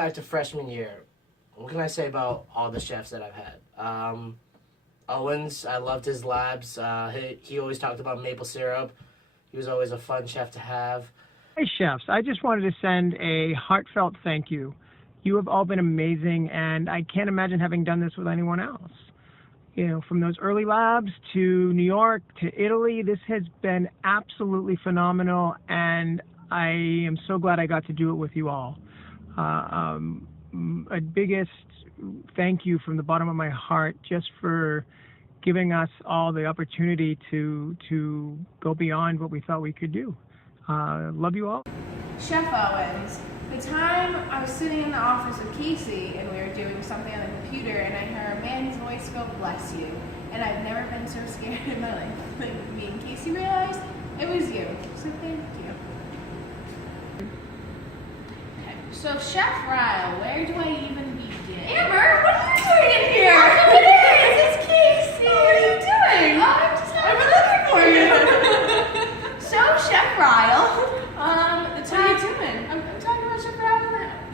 Back to freshman year, what can I say about all the chefs that I've had? Owens, I loved his labs. He always talked about maple syrup. He was always a fun chef to have. Hey chefs, I just wanted to send a heartfelt thank you. You have all been amazing, and I can't imagine having done this with anyone else. You know, from those early labs to New York to Italy, this has been absolutely phenomenal, and I am so glad I got to do it with you all. A biggest thank you from the bottom of my heart just for giving us all the opportunity to go beyond what we thought we could do. Love you all. Chef Owens, the time I was sitting in the office with Casey and we were doing something on the computer and I heard a man's voice go, "Bless you." And I've never been so scared in my life. Like, me and Casey realized it was you. So thank you. Okay. So Chef Ryle, where do I even begin? Amber, what are you doing in here? Welcome to this. It's Casey. What are you doing? I've been looking for you. So Chef Ryle, What are you doing? I'm talking about Chef Ryle.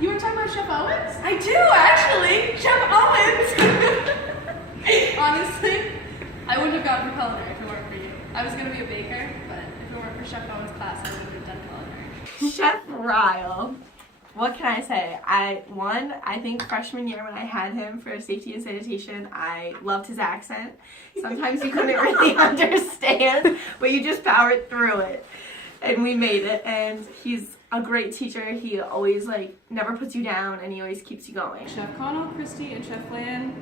You were talking about Chef Owens? I do, actually. Chef Owens. Honestly, I wouldn't have gone for culinary if it weren't for you. I was going to be a baker, but if it weren't for Chef Owens' class, I would have done culinary. Chef Ryle. What can I say? I think freshman year when I had him for safety and sanitation, I loved his accent. Sometimes you couldn't really understand, but you just powered through it. And we made it, and he's a great teacher. He always never puts you down, and he always keeps you going. Chef Connell, Christy, and Chef Lan,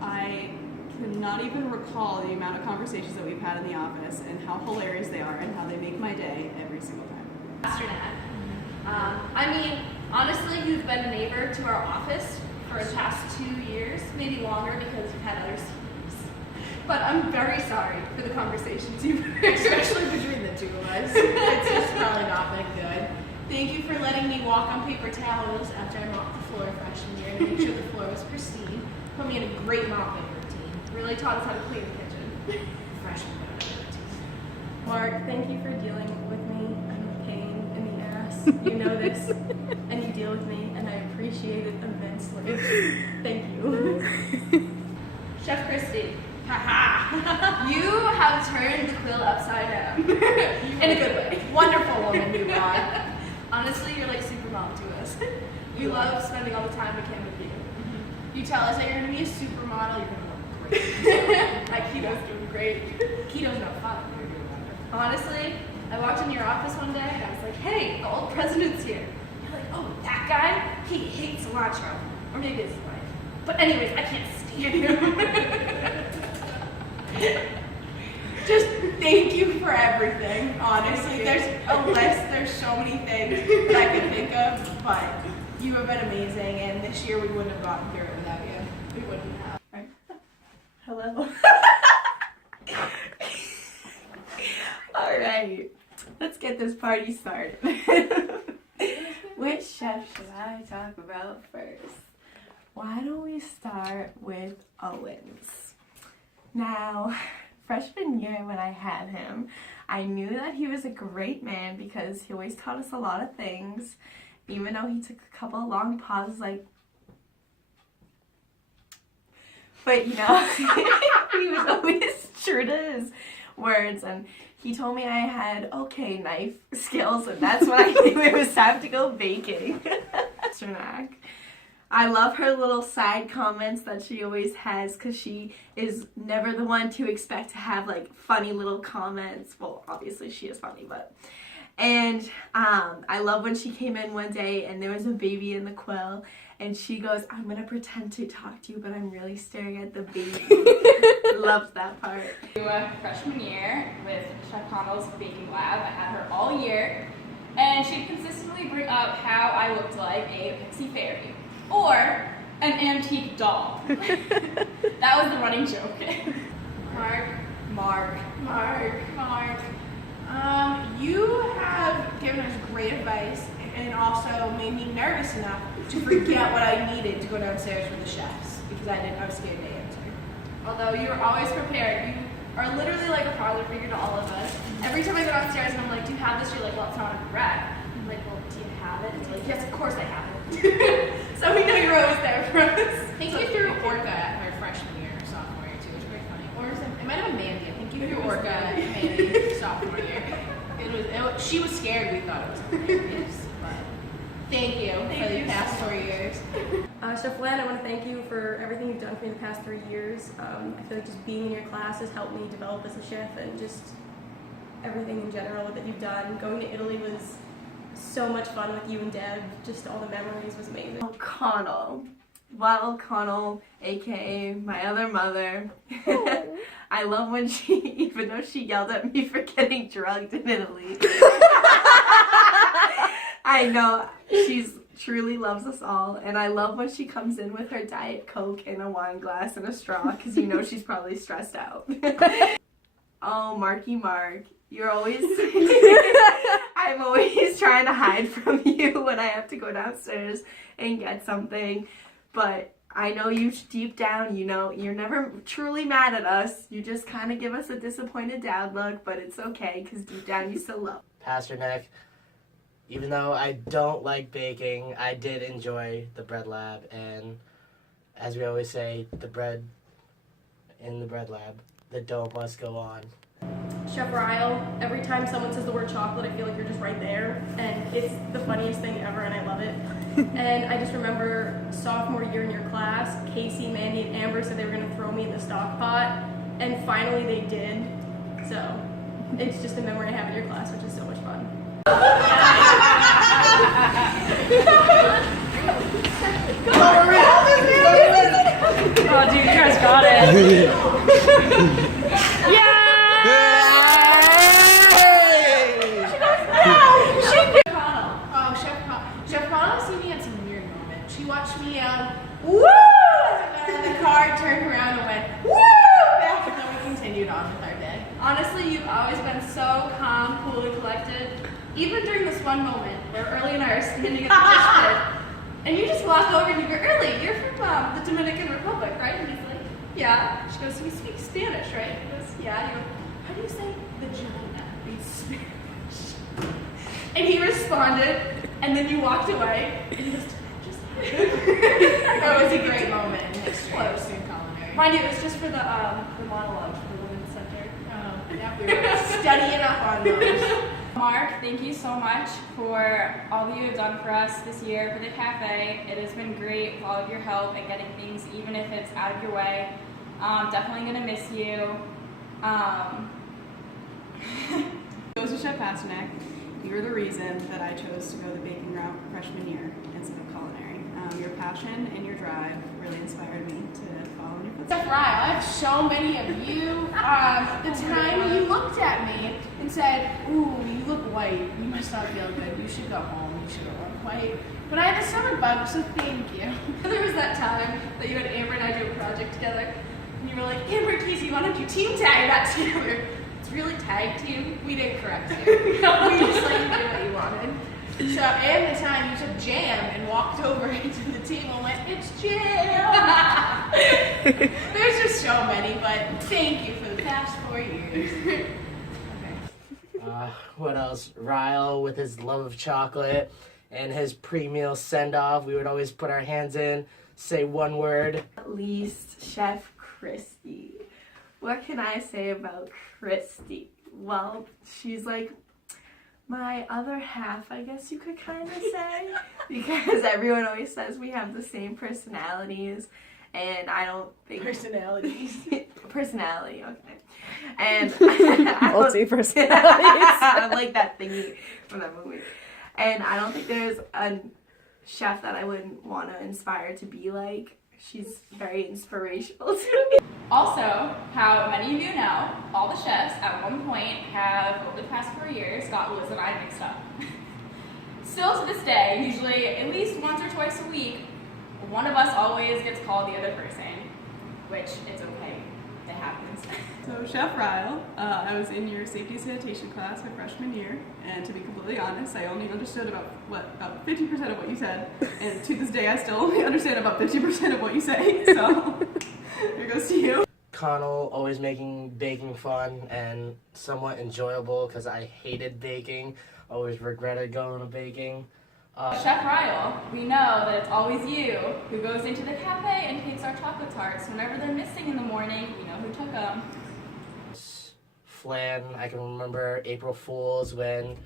I cannot even recall the amount of conversations that we've had in the office and how hilarious they are and how they make my day every single time. Pasternak. I mean, honestly, you've been a neighbor to our office for the past 2 years, maybe longer because you've had other seniors. But I'm very sorry for the conversations you've heard. Especially between the two of us. It's just probably not been good. Thank you for letting me walk on paper towels after I mopped the floor freshman year to make sure the floor was pristine. Put me in a great mopping routine. Really taught us how to clean the kitchen. Freshman routine. Mark, thank you for dealing with me. I'm a pain in the ass. You know this, and you deal with me, and I appreciate it immensely. Thank you. Chef Christy. You have turned the quill upside down. In a good way. Wonderful woman you are. Honestly, you're like super mom to us. We love spending all the time we can with you. You tell us that you're going to be a supermodel, you're going to look great. My keto's doing great. Keto's no fun. You're doing wonderful. Honestly, I walked into your office one day and I was like, "Hey, the old president's here." You're like, "Oh, that guy? He hates cilantro." Or maybe it's his wife. But anyways, I can't stand him. Just thank you for everything, honestly. There's a list, there's so many things that I could think of, but you have been amazing, and this year we wouldn't have gotten through it without you. We wouldn't have. Right. Hello. All right, let's get this party started. Which chef should I talk about first? Why don't we start with Owens? Now, freshman year when I had him, I knew that he was a great man because he always taught us a lot of things, even though he took a couple of long pauses but you know, he was always true to his words, and he told me I had okay knife skills, and that's when I knew it was time to go baking. Pasternak. I love her little side comments that she always has because she is never the one to expect to have funny little comments. Well, obviously she is funny, but. And I love when she came in one day and there was a baby in the quill and she goes, "I'm going to pretend to talk to you, but I'm really staring at the baby." Love that part. Freshman year with Chef Connell's baking lab. I had her all year, and she'd consistently bring up how I looked like a pixie fairy or an antique doll. That was the running joke. Mark. You have given us great advice and also made me nervous enough to forget what I needed to go downstairs with the chefs because I was scared to answer. Although you were always prepared. You are literally like a father figure to all of us. Every time I go downstairs and I'm like, "Do you have this?" You're like, "Well, it's not on rack." I'm like, "Well, do you have it?" And you're like, "Yes, of course I have it." for us. Thank you through Orca at her freshman year or sophomore year too. It was very funny. Or it might have been Mandy. I think you through Orca at Mandy sophomore year. She was scared. We thought it was hilarious. But thank you for the past 4 years. Chef Len, I want to thank you for everything you've done for me the past 3 years. I feel like just being in your class has helped me develop as a chef, and just everything in general that you've done. Going to Italy was so much fun with you and Deb. Just all the memories was amazing. Connell. Well, Connell, aka my other mother. I love when she, even though she yelled at me for getting drugged in Italy. I know, she's truly loves us all, and I love when she comes in with her Diet Coke and a wine glass and a straw, because you know she's probably stressed out. Oh, Marky Mark, you're always, I'm always trying to hide from you when I have to go downstairs and get something, but I know you deep down, you know, you're never truly mad at us. You just kind of give us a disappointed dad look, but it's okay, because deep down you still love. Pastor Nick, even though I don't like baking, I did enjoy the bread lab, and as we always say, the bread in the bread lab, the dough must go on. Chef Ryle, every time someone says the word chocolate, I feel like you're just right there, and it's the funniest thing ever, and I love it. And I just remember sophomore year in your class, Casey, Mandy, and Amber said they were going to throw me in the stock pot, and finally they did. So it's just a memory I have in your class, which is so much fun. Oh, dude, you guys got it. Chef Connell seen me at some weird moment. She watched me woo! And the car turned around and went, woo! Back, and then we continued on with our day. Honestly, you've always been so calm, cool, and collected. Even during this one moment where Early and I are standing at the fish pit, and you just walk over and you go, Early, you're from the Dominican Republic, right? And he's like, yeah. She goes, so you speak Spanish, right? He goes, yeah. You go, how do you say vagina in Spanish? And he responded, and then you walked away, and he goes, just That was a great moment in history of student culinary. Mind you, it was just for the monologue for the Women's Center. Yeah, we were studying up on those. Mark, thank you so much for all that you have done for us this year for the cafe. It has been great with all of your help and getting things, even if it's out of your way. Definitely gonna miss you. Goes to Chef Pasternak. You were the reason that I chose to go the baking route freshman year instead of culinary. Your passion and your drive really inspired me to follow in your footsteps. Chef Ryle, I have so many of you. The time you looked at me and said, ooh, you look white. You must not feel good. You should go home. You should go look white. But I had a stomach bug, so thank you. There was that time that you and Amber and I do a project together, and you were like, Amber, Casey, why don't you team tag that together? It's really tag team. We did correct you. We just let you do what you wanted. So, and the time you took jam and walked over into the table and went, it's jam! There's just so many, but thank you for the past 4 years. Okay. What else? Ryle with his love of chocolate and his pre-meal send-off. We would always put our hands in, say one word. At least Chef Christy. What can I say about Christy? Well, she's like my other half, I guess you could kind of say, because everyone always says we have the same personalities, and I don't think Personalities. personality, okay, and Multi-personalities. I like that thingy from that movie, and I don't think there's a chef that I wouldn't want to inspire to be like. She's very inspirational to me. Also, how many of you know, all the chefs at one point have, over the past 4 years, got Liz and I mixed up. Still to this day, usually at least once or twice a week, one of us always gets called the other person, which it's okay, it happens. So Chef Ryle, I was in your safety sanitation class my freshman year, and to be completely honest, I only understood about 50% of what you said, and to this day I still only understand about 50% of what you say, so here goes to you. Connell always making baking fun and somewhat enjoyable because I hated baking, always regretted going to baking. Chef Ryle, we know that it's always you who goes into the cafe and takes our chocolate tarts. Whenever they're missing in the morning, we know who took them. Flan, I can remember April Fools when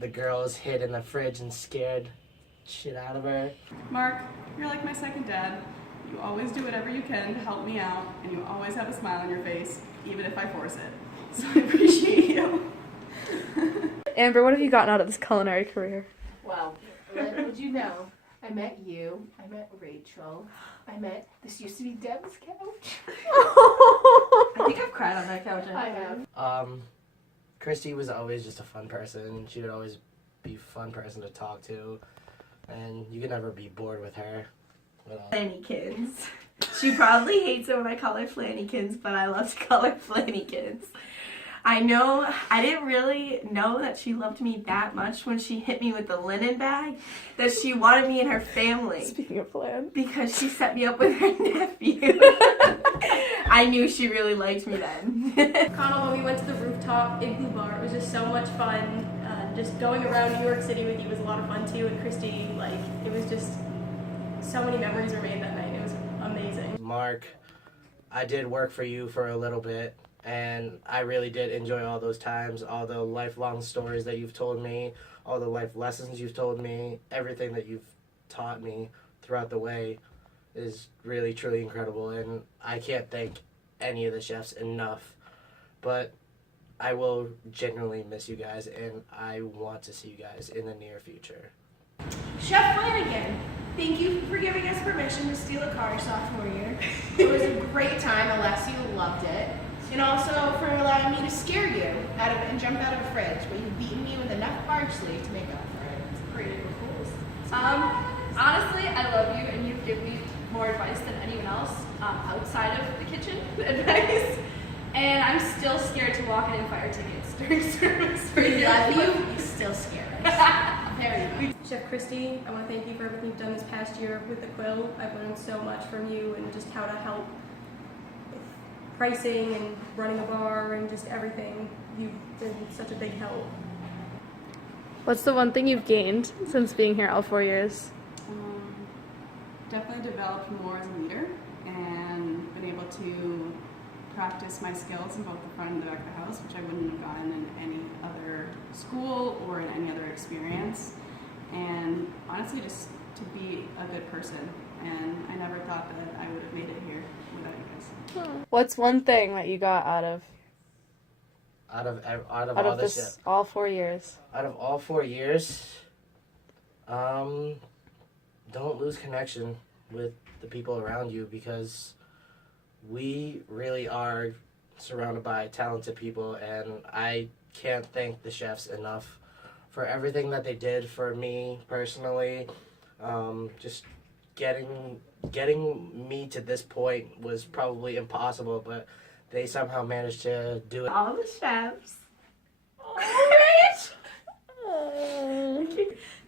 the girls hid in the fridge and scared shit out of her. Mark, you're like my second dad. You always do whatever you can to help me out, and you always have a smile on your face, even if I force it. So I appreciate you. Amber, what have you gotten out of this culinary career? Well, little did you know, I met you, I met Rachel, I met, this used to be Deb's couch. I think I've cried on that couch. I have. Christy was always just a fun person. She would always be a fun person to talk to, and you could never be bored with her. Flannykins. She probably hates it when I call her Flannykins, but I love to call her Flannykins. I didn't really know that she loved me that much when she hit me with the linen bag, that she wanted me in her family. Speaking of Flan. Because she set me up with her nephew. I knew she really liked me then. Connell, when we went to the rooftop Igloo Bar, it was just so much fun. Just going around New York City with you was a lot of fun too. And Christy, like, it was just so many memories were made that night. It was amazing. Mark, I did work for you for a little bit, and I really did enjoy all those times, all the lifelong stories that you've told me, all the life lessons you've told me, everything that you've taught me throughout the way is really, truly incredible, and I can't thank any of the chefs enough. But I will genuinely miss you guys, and I want to see you guys in the near future. Chef Flanagan, thank you for giving us permission to steal a car sophomore year. It was a great time. Alessia loved it. And also for allowing me to scare you and jump out of a fridge, but you've beaten me with enough parsley to make up for it. It's pretty April Fools. Honestly, I love you, and you've given me more advice than anyone else outside of the kitchen advice. And I'm still scared to walk in fire tickets during service. We love you. You still scare us. Very much. Chef Christy, I want to thank you for everything you've done this past year with the Quill. I've learned so much from you and just how to help with pricing and running a bar and just everything. You've been such a big help. What's the one thing you've gained since being here all 4 years? Definitely developed more as a leader and been able to practice my skills in both the front and the back of the house, which I wouldn't have gotten in any other school or in any other experience. And honestly, just to be a good person. And I never thought that I would have made it here without you guys. What's one thing that you got out of all this shit. all 4 years? Out of all 4 years, don't lose connection with the people around you, because we really are surrounded by talented people, and I can't thank the chefs enough for everything that they did for me personally. Just getting me to this point was probably impossible, but they somehow managed to do it. All the chefs.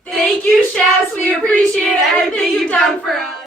Thank you, chefs. We appreciate everything you've done for us.